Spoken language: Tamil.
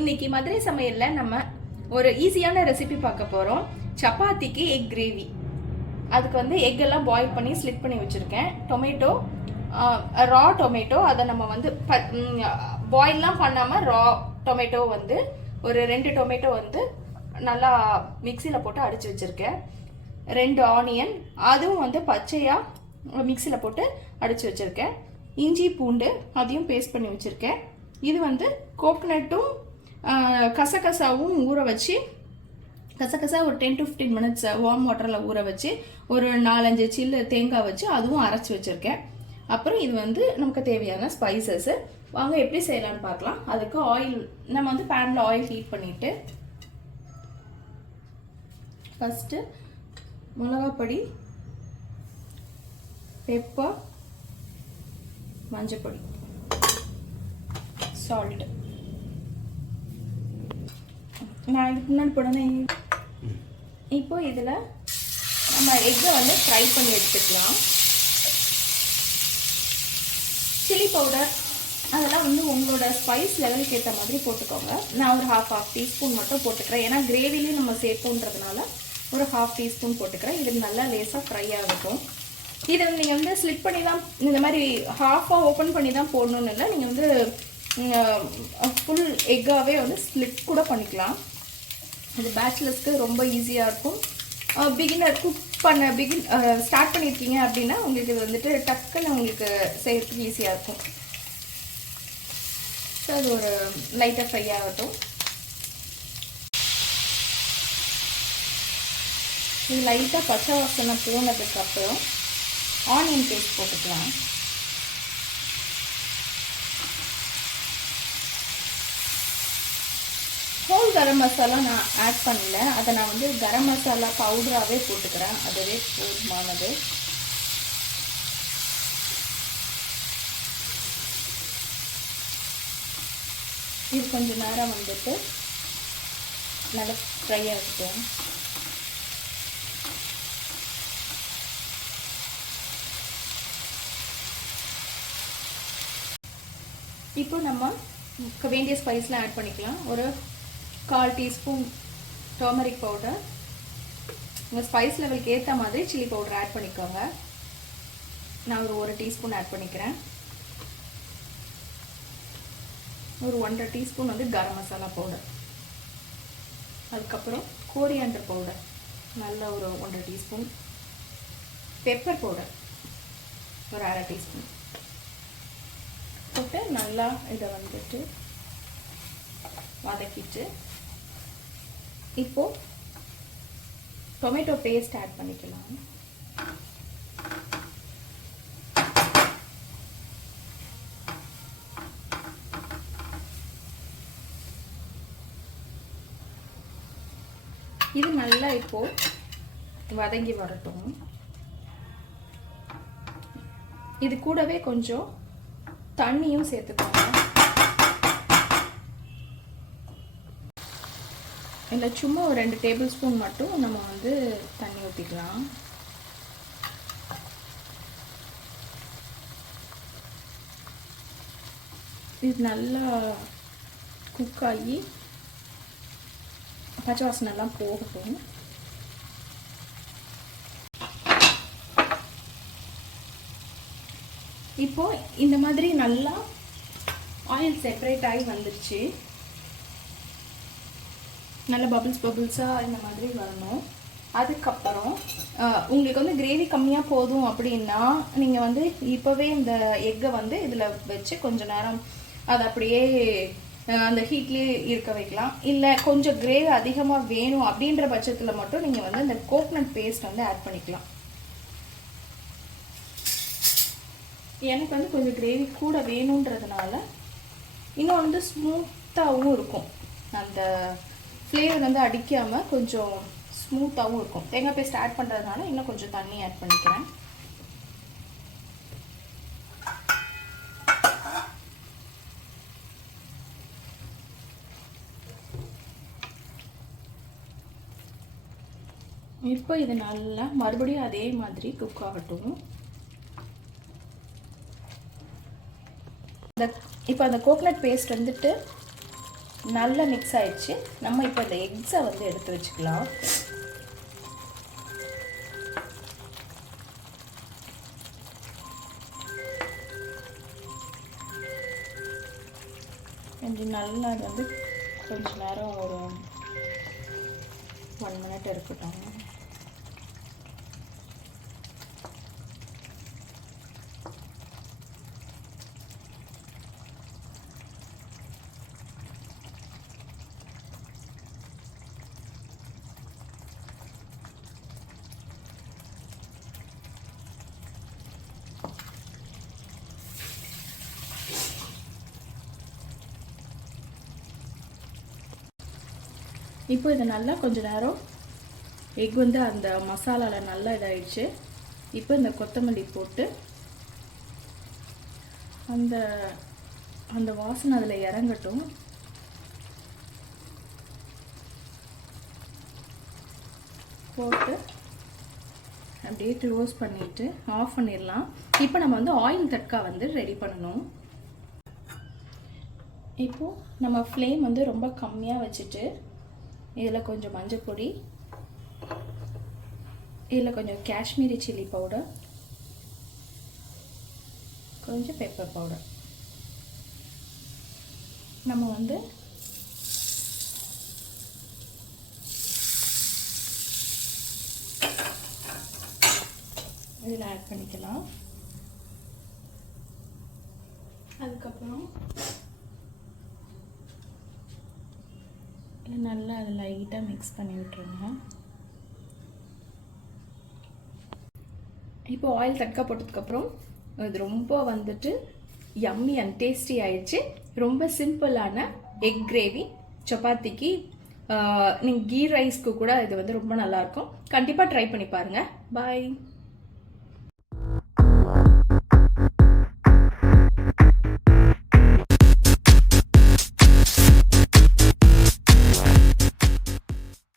இன்னைக்கு மதுரை சமையல்ல நம்ம ஒரு ஈஸியான ரெசிபி பார்க்க போறோம். சப்பாத்திக்கு எக் கிரேவி. அதுக்கு வந்து எக் எல்லாம் பாயில் பண்ணி ஸ்லிட் பண்ணி வச்சிருக்கேன். டொமேட்டோ, ரா டொமேட்டோ, அதை நம்ம வந்து பாயில்லாம் பண்ணாம ரா டொமேட்டோ வந்து ஒரு 2 டொமேட்டோ வந்து நல்லா மிக்சியில் போட்டு அடிச்சு வச்சிருக்கேன். 2 ஆனியன், அதுவும் வந்து பச்சையா மிக்சியில் போட்டு அடிச்சு வச்சிருக்கேன். இஞ்சி பூண்டு அதையும் பேஸ்ட் பண்ணி வச்சிருக்கேன். இது வந்து கோகனட்டும் கசகசாவும் ஊற வச்சு, கசகசா ஒரு 10 to 15 minutes வார்ம் வாட்டரில் ஊற வச்சு ஒரு 4-5 சில்லு தேங்காய் வச்சு அதுவும் அரைச்சி வச்சுருக்கேன். அப்புறம் இது வந்து நமக்கு தேவையான ஸ்பைசஸ்ஸு. வாங்க எப்படி செய்யலான்னு பார்க்கலாம். அதுக்கு ஆயில், நம்ம வந்து பேனில் ஆயில் ஹீட் பண்ணிவிட்டு ஃபஸ்ட்டு மிளகாப்பொடி, பெப்பர், மஞ்சள் பொடி, சால்ட். நான் இதுக்கு முன்னாடி போடணும். இப்போ இதில் நம்ம எக்கை வந்து ஃப்ரை பண்ணி எடுத்துக்கலாம். சில்லி பவுடர் அதெல்லாம் வந்து உங்களோட ஸ்பைஸ் லெவலுக்கு ஏற்ற மாதிரி போட்டுக்கோங்க. நான் ஒரு half டீஸ்பூன் மட்டும் போட்டுக்கிறேன். ஏன்னா கிரேவிலையும் நம்ம சேர்ப்போன்றதுனால ஒரு half டீஸ்பூன் போட்டுக்கிறேன். இது நல்லா லேசாக ஃப்ரை ஆகட்டும். இதை நீங்கள் வந்து ஸ்லிப் பண்ணி தான், இந்த மாதிரி ஹாஃபாக ஓப்பன் பண்ணி தான் போடணும்னு இல்லை. நீங்கள் வந்து ஃபுல் எக்காகவே வந்து ஸ்லிப் கூட பண்ணிக்கலாம். இது பேச்சுலர்ஸ்க்கு ரொம்ப ஈஸியாக இருக்கும். பிகினர் குக் பண்ண ஸ்டார்ட் பண்ணியிருக்கீங்க அப்படின்னா உங்களுக்கு இது வந்துட்டு டக்குன்னு உங்களுக்கு செய்யறதுக்கு ஈஸியாக இருக்கும். ஸோ அது ஒரு லைட்டாக ஃப்ரை ஆகட்டும். இது லைட்டாக பச்சை வாசனை போனதுக்கப்புறம் ஆனியன் பேஸ்ட் போட்டுக்கலாம். ஹோல் கரம் மசாலா நான் ஆட் பண்ணல. அதை நான் வந்து கரம் மசாலா பவுடராகவே போட்டுக்கிறேன். அதுவே போதுமானது. இது கொஞ்சம் நேரம் வந்துட்டு நல்லா ஃப்ரை ஆகிட்டோம். இப்போ நம்ம வேண்டிய ஸ்பைஸ்லாம் ஆட் பண்ணிக்கலாம். ஒரு 1/4 டீஸ்பூன் டர்மரிக் பவுடர். உங்கள் ஸ்பைஸ் லெவலுக்கு ஏற்ற மாதிரி சில்லி பவுடர் ஆட் பண்ணிக்கோங்க. நான் ஒரு 1 டீஸ்பூன் ஆட் பண்ணிக்கிறேன். ஒரு 1.5 டீஸ்பூன் வந்து கரம் மசாலா பவுடர். அதுக்கப்புறம் கோரியாண்டர் பவுடர் நல்ல ஒரு 1.5 டீஸ்பூன். பெப்பர் பவுடர் ஒரு 1/2 டீஸ்பூன் போட்டு நல்லா இதை வந்துட்டு வதக்கிட்டு இப்போ டொமேட்டோ பேஸ்ட் ஆட் பண்ணிக்கலாம். இது நல்லா இப்போ வதங்கி வரட்டும். இது கூடவே கொஞ்சம் தண்ணியும் சேர்த்துக்கோங்க. இல்லை சும்மா ஒரு 2 டேபிள் ஸ்பூன் மட்டும் நம்ம வந்து தண்ணி ஊற்றிக்கலாம். இது நல்லா குக் ஆகி பச்சை வாசனைலாம் போகட்டும். இப்போ இந்த மாதிரி நல்லா ஆயில் செப்பரேட் ஆகி வந்துருச்சு. நல்ல பபிள்ஸாக இந்த மாதிரி வரணும். அதுக்கப்புறம் உங்களுக்கு வந்து கிரேவி கம்மியாக போதும் அப்படின்னா நீங்கள் வந்து இப்போவே இந்த எக்கை வந்து இதில் வச்சு கொஞ்சம் நேரம் அதை அப்படியே அந்த ஹீட்லேயே இருக்க வைக்கலாம். இல்லை கொஞ்சம் கிரேவி அதிகமாக வேணும் அப்படின்ற பட்சத்தில் மட்டும் நீங்கள் வந்து இந்த கோகனட் பேஸ்ட் வந்து ஆட் பண்ணிக்கலாம். எனக்கு வந்து கொஞ்சம் கிரேவி கூட வேணுன்றதுனால இன்னும் வந்து ஸ்மூத்தாகவும் இருக்கும். அந்த ஃப்ளேவர் வந்து அடிக்காமல் கொஞ்சம் ஸ்மூத்தாகவும் இருக்கும். தேங்காய் பேஸ்ட் ஆட் பண்ணுறதுனால இன்னும் கொஞ்சம் தண்ணி ஆட் பண்ணிக்கிறேன். இப்போ இது நல்லா மறுபடியும் அதே மாதிரி குக் ஆகட்டும். இப்போ அந்த கோகனட் பேஸ்ட் வந்துட்டு நல்லா மிக்ஸ் ஆயிடுச்சு. நம்ம இப்போ இந்த எக்ஸை வந்து எடுத்து வச்சுக்கலாம். கொஞ்சம் நல்லா அது வந்து கொஞ்ச நேரம் ஒரு 1 minute இருக்கட்டும். இப்போ இதை நல்லா கொஞ்ச நேரம் எக் வந்து அந்த மசாலாவில் நல்லா இதாகிடுச்சு. இப்போ இந்த கொத்தமல்லி போட்டு அந்த அந்த வாசனை அதில் இறங்கட்டும். போட்டு அப்படியே க்ளோஸ் பண்ணிவிட்டு ஆஃப் பண்ணிடலாம். இப்போ நம்ம வந்து ஆயில் தட்கா வந்து ரெடி பண்ணணும். இப்போது நம்ம ஃப்ளேம் வந்து ரொம்ப கம்மியாக வச்சுட்டு இதில் கொஞ்சம் மஞ்சள் பொடி, இதில் கொஞ்சம் காஷ்மீரி சில்லி பவுடர், கொஞ்சம் பெப்பர் பவுடர் நம்ம வந்து இதில் ஆட் பண்ணிக்கலாம். அதுக்கப்புறம் நல்லா அதை லைட்டாக மிக்ஸ் பண்ணி விட்டுருங்க. இப்போ ஆயில் தட்கா போட்டதுக்கப்புறம் இது ரொம்ப வந்துட்டு யம்மி அண்ட் டேஸ்டி ஆயிடுச்சு. ரொம்ப சிம்பிளான எக் கிரேவி சப்பாத்திக்கு, நீங்கள் கீ ரைஸ்க்கு கூட இது வந்து ரொம்ப நல்லாயிருக்கும். கண்டிப்பாக ட்ரை பண்ணி பாருங்கள். பாய்.